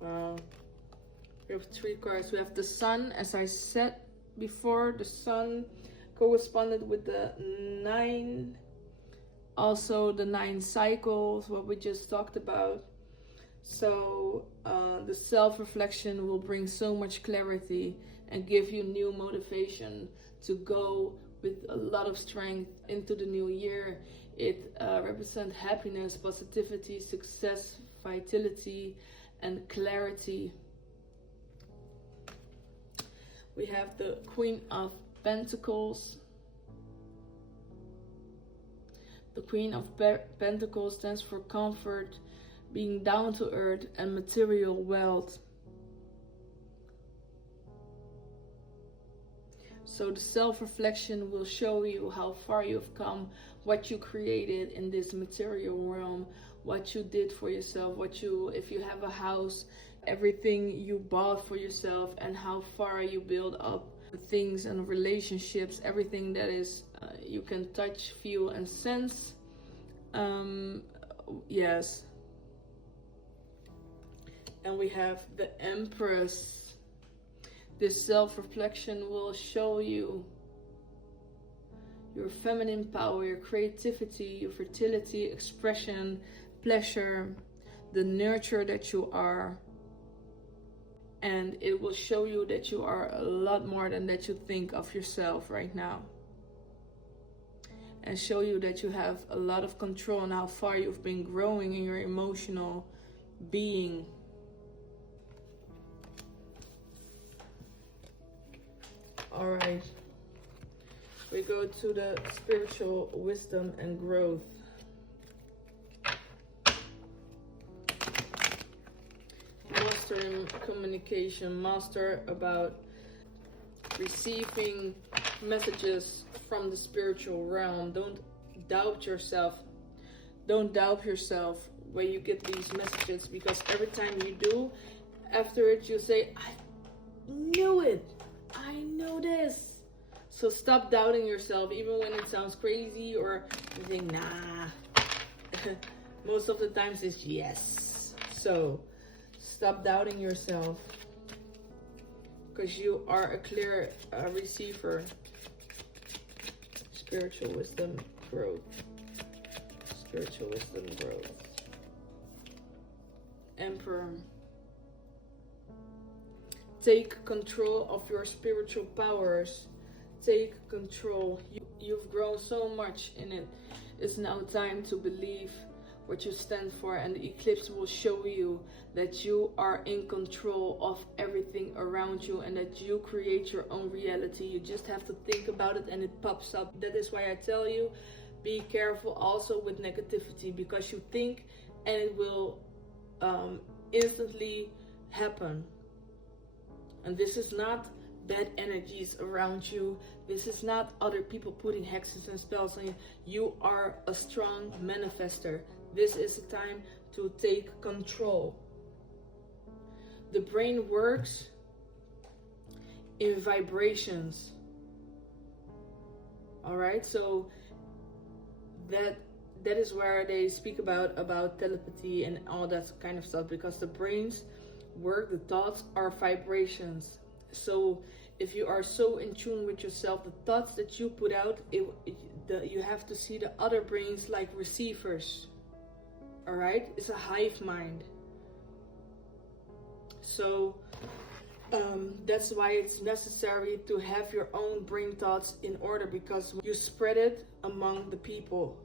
Wow. We have 3 cards. We have the sun, as I said before. The sun corresponded with the 9. Also the 9 cycles, what we just talked about. So the self-reflection will bring so much clarity and give you new motivation to go with a lot of strength into the new year. It represents happiness, positivity, success, vitality, and clarity. We have the Queen of Pentacles. The Queen of Pentacles stands for comfort, being down to earth, and material wealth. So the self-reflection will show you how far you've come, what you created in this material realm, what you did for yourself, if you have a house, everything you bought for yourself, and how far you build up things and relationships, everything that is you can touch, feel, and sense. Yes. And we have the Empress. This self-reflection will show you your feminine power, your creativity, your fertility, expression, pleasure, the nurture that you are. And it will show you that you are a lot more than that you think of yourself right now. And show you that you have a lot of control on how far you've been growing in your emotional being. All right. We go to the spiritual wisdom and growth. Master in communication, master about receiving messages from the spiritual realm. Don't doubt yourself. Don't doubt yourself when you get these messages, because every time you do, after it you say, I knew it. I know this. So stop doubting yourself, even when it sounds crazy or you think, nah. Most of the times it's yes. So stop doubting yourself, because you are a clear receiver. Spiritual wisdom growth. Spiritual wisdom growth. Emperor. Take control of your spiritual powers. Take control. You've grown so much in it. It's now time to believe what you stand for, and the eclipse will show you that you are in control of everything around you and that you create your own reality. You just have to think about it and it pops up. That is why I tell you, be careful also with negativity, because you think and it will instantly happen. And this is not bad energies around you. This is not other people putting hexes and spells on you. You are a strong manifester. This is a time to take control. The brain works in vibrations. All right, so that is where they speak about telepathy and all that kind of stuff, because the brains work, the thoughts are vibrations. So if you are so in tune with yourself, the thoughts that you put out, you have to see the other brains like receivers. All right, it's a hive mind. So that's why it's necessary to have your own brain thoughts in order, because you spread it among the people,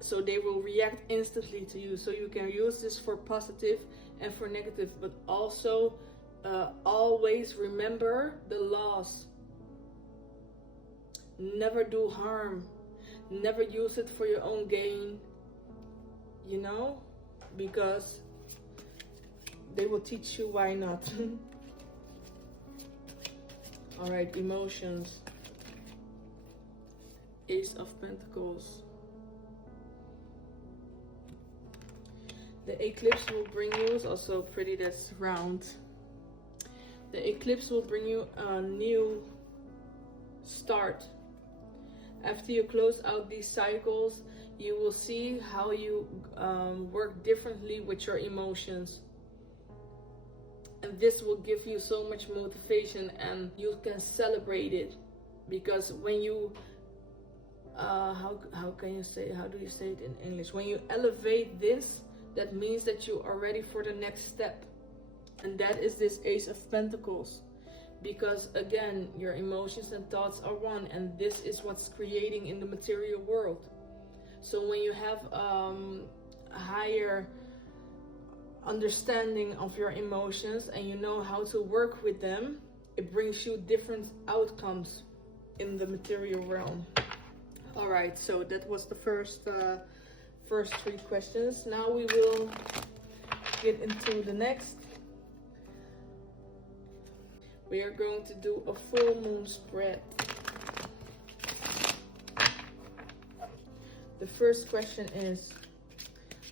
so they will react instantly to you. So you can use this for positive and for negative, but also always remember the laws. Never do harm. Never use it for your own gain, you know, because they will teach you why not. All right, emotions. Ace of Pentacles. The eclipse will bring you, it's also pretty, that's round. The eclipse will bring you a new start. After you close out these cycles, you will see how you work differently with your emotions. And this will give you so much motivation, and you can celebrate it. Because when you how do you say it in English, when you elevate this, that means that you are ready for the next step. And that is this Ace of Pentacles. Because again, your emotions and thoughts are one, and this is what's creating in the material world. So when you have a higher understanding of your emotions and you know how to work with them, it brings you different outcomes in the material realm. All right, so that was the first 3 questions. Now we will get into the next. We are going to do a full moon spread. The first question is,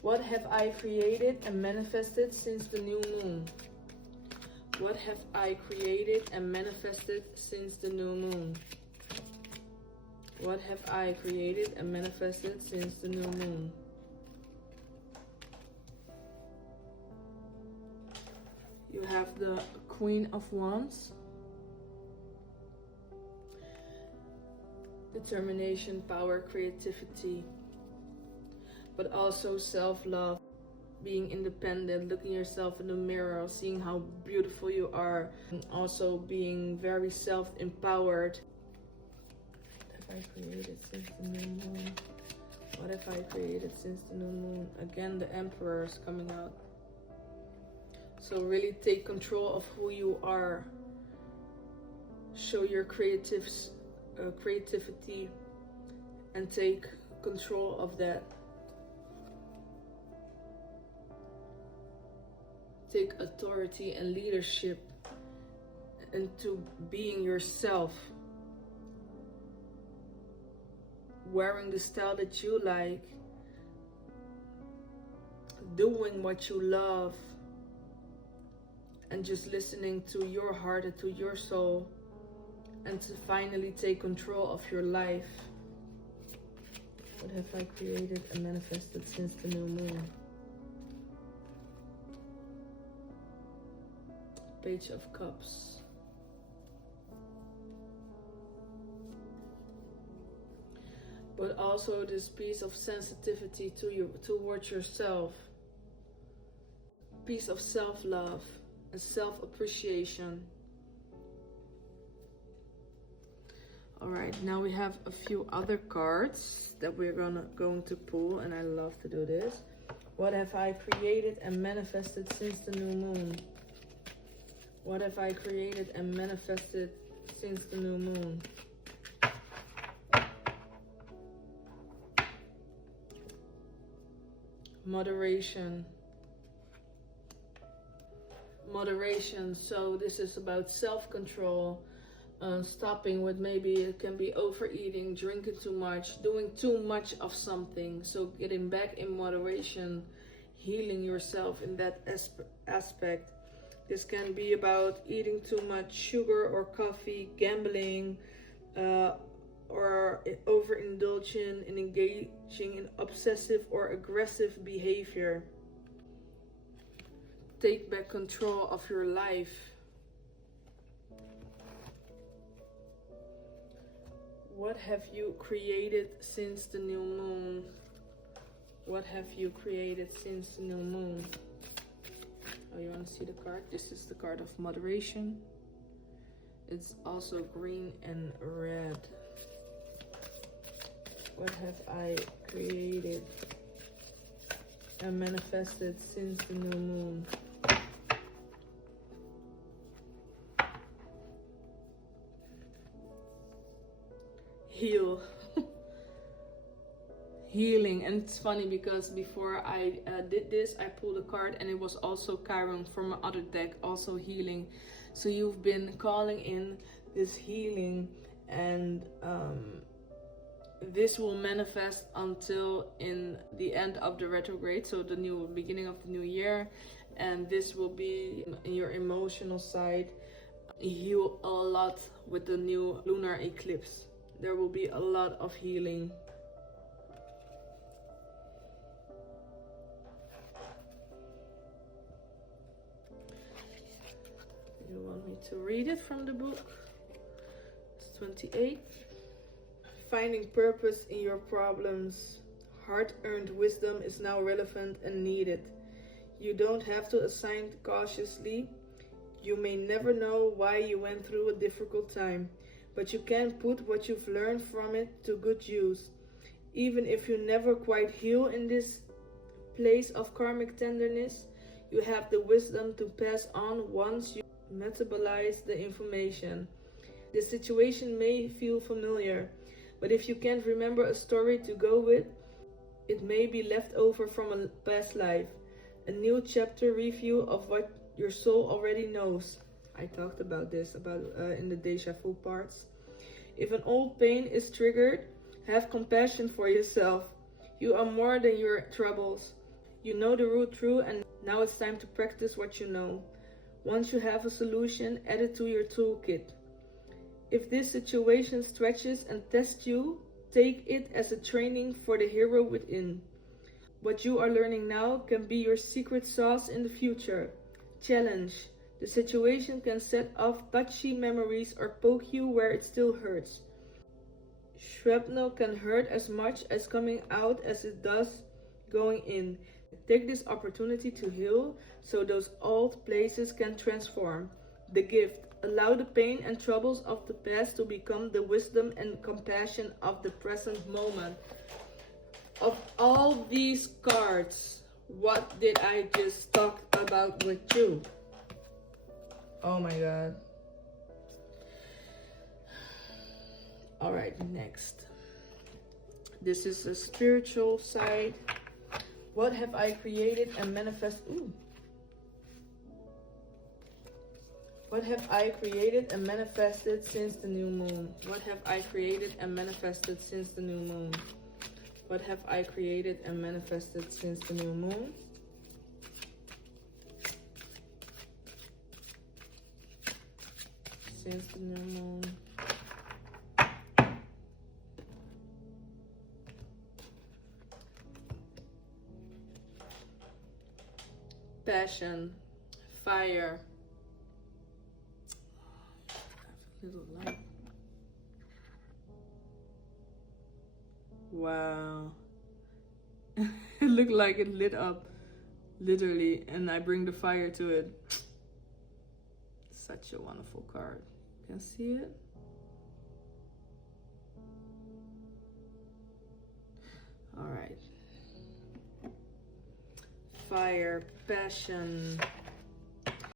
what have I created and manifested since the new moon? What have I created and manifested since the new moon? What have I created and manifested since the new moon? You have the Queen of Wands. Determination, power, creativity. But also self-love, being independent, looking yourself in the mirror, seeing how beautiful you are, and also being very self-empowered. What have I created since the new moon? What have I created since the new moon? Again, the Emperor is coming out. So really take control of who you are. Show your creativity and take control of that. Take authority and leadership into being yourself. Wearing the style that you like. Doing what you love. And just listening to your heart and to your soul. And to finally take control of your life. What have I created and manifested since the new moon? Page of Cups. But also this piece of sensitivity towards yourself. Piece of self-love and self-appreciation. All right, now we have a few other cards that we're going to pull, and I love to do this. What have I created and manifested since the new moon? What have I created and manifested since the new moon? Moderation. Moderation, so this is about self-control. Stopping with, maybe it can be overeating, drinking too much, doing too much of something. So getting back in moderation, healing yourself in that aspect. This can be about eating too much sugar or coffee, gambling, or overindulging and engaging in obsessive or aggressive behavior. Take back control of your life. What have you created since the new moon? What have you created since the new moon? Oh, you want to see the card? This is the card of moderation. It's also green and red. What have I created and manifested since the new moon? Heal. Healing. And it's funny because before I did this, I pulled a card and it was also Chiron from my other deck, also healing. So you've been calling in this healing, and this will manifest until in the end of the retrograde, so the new beginning of the new year. And this will be in your emotional side. Heal a lot with the new lunar eclipse. There will be a lot of healing. You want me to read it from the book? It's 28. Finding purpose in your problems. Hard-earned wisdom is now relevant and needed. You don't have to assign cautiously. You may never know why you went through a difficult time, but you can put what you've learned from it to good use. Even if you never quite heal in this place of karmic tenderness, you have the wisdom to pass on once you metabolize the information. The situation may feel familiar, but if you can't remember a story to go with, it may be left over from a past life. A new chapter review of what your soul already knows. I talked about this in the deja vu parts. If an old pain is triggered, have compassion for yourself. You are more than your troubles. You know the route through, and now it's time to practice what you know. Once you have a solution, add it to your toolkit. If this situation stretches and tests you, take it as a training for the hero within. What you are learning now can be your secret sauce in the future. Challenge. The situation can set off patchy memories or poke you where it still hurts. Shrapnel can hurt as much as coming out as it does going in. Take this opportunity to heal so those old places can transform. The gift. Allow the pain and troubles of the past to become the wisdom and compassion of the present moment. Of all these cards, what did I just talk about with you? Oh my god. Alright, next. This is the spiritual side. What have I created and manifested? What have I created and manifested since the new moon? What have I created and manifested since the new moon? What have I created and manifested since the new moon? Since the new moon. Passion, fire. Little light. Wow. It looked like it lit up, literally, and I bring the fire to it. Such a wonderful card. You can see it? All right. Fire, passion.